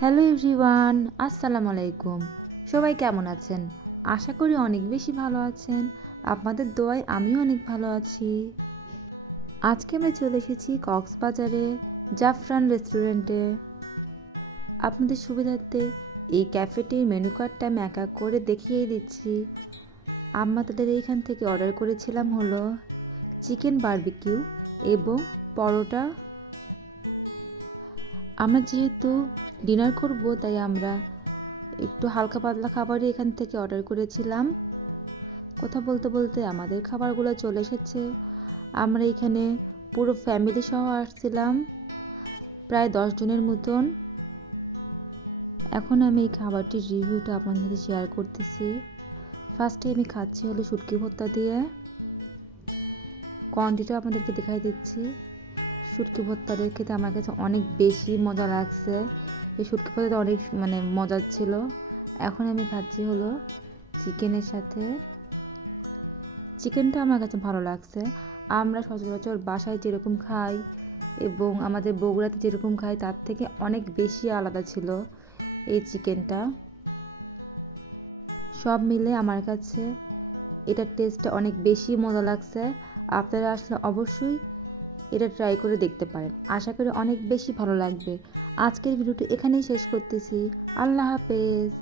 Hello everyone, আসসালামু আলাইকুম। সবাই কেমন আছেন? আশা করি অনেক বেশি ভালো আছেন। আপনাদের দোয়ায় আমিও অনেক ভালো আছি। আজকে আমরা চলে এসেছি কক্সবাজারে জাফরান রেস্টুরেন্টে। আপনাদের সুবিধার্থে এই ক্যাফেটির মেনু কার্ডটা আমি এক এক করে দেখিয়ে দিচ্ছি। আমাদের এইখান থেকে অর্ডার করেছিলাম হলো চিকেন বারবিকিউ এবং পরোটা। আমরা যেহেতু ডিনার করব তাই আমরা একটু হালকা পাতলা খাবারই এখান থেকে অর্ডার করেছিলাম। কথা বলতে বলতে আমাদের খাবারগুলো চলে এসেছে। আমরা এখানে পুরো ফ্যামিলি সহ আসছিলাম, প্রায় 10 জনের মতন। এখন আমি এই খাবারটির রিভিউটা আপনাদের সাথে শেয়ার করতেছি। ফার্স্টে আমি খাচ্ছি হলো শুটকি ভর্তা দিয়ে। কোয়ান্টিটিটা আপনাদেরকে দেখাই দিচ্ছি। শুটকি ভর্তাটা খেতে আমার কাছে অনেক বেশি মজা লাগছে। এই শুটকি ভর্তাটা অনেক মজার ছিল। এখন আমি খাচ্ছি হলো চিকেনের সাথে। চিকেনটা আমার কাছে ভালো লাগছে। আমরা সচরাচর বাসায় যেরকম খাই এবং আমাদের বগুড়াতে যেরকম খাই তার থেকে অনেক বেশি আলাদা ছিল এই চিকেনটা। সব মিলে আমার কাছে এটার টেস্টটা অনেক বেশি মজা লাগছে। আপনারা আসলে অবশ্যই এটা ট্রাই করে দেখতে পারেন। আশা করি অনেক বেশি ভালো লাগবে। আজকের ভিডিওটি এখানেই শেষ করতেছি। আল্লাহ হাফেজ।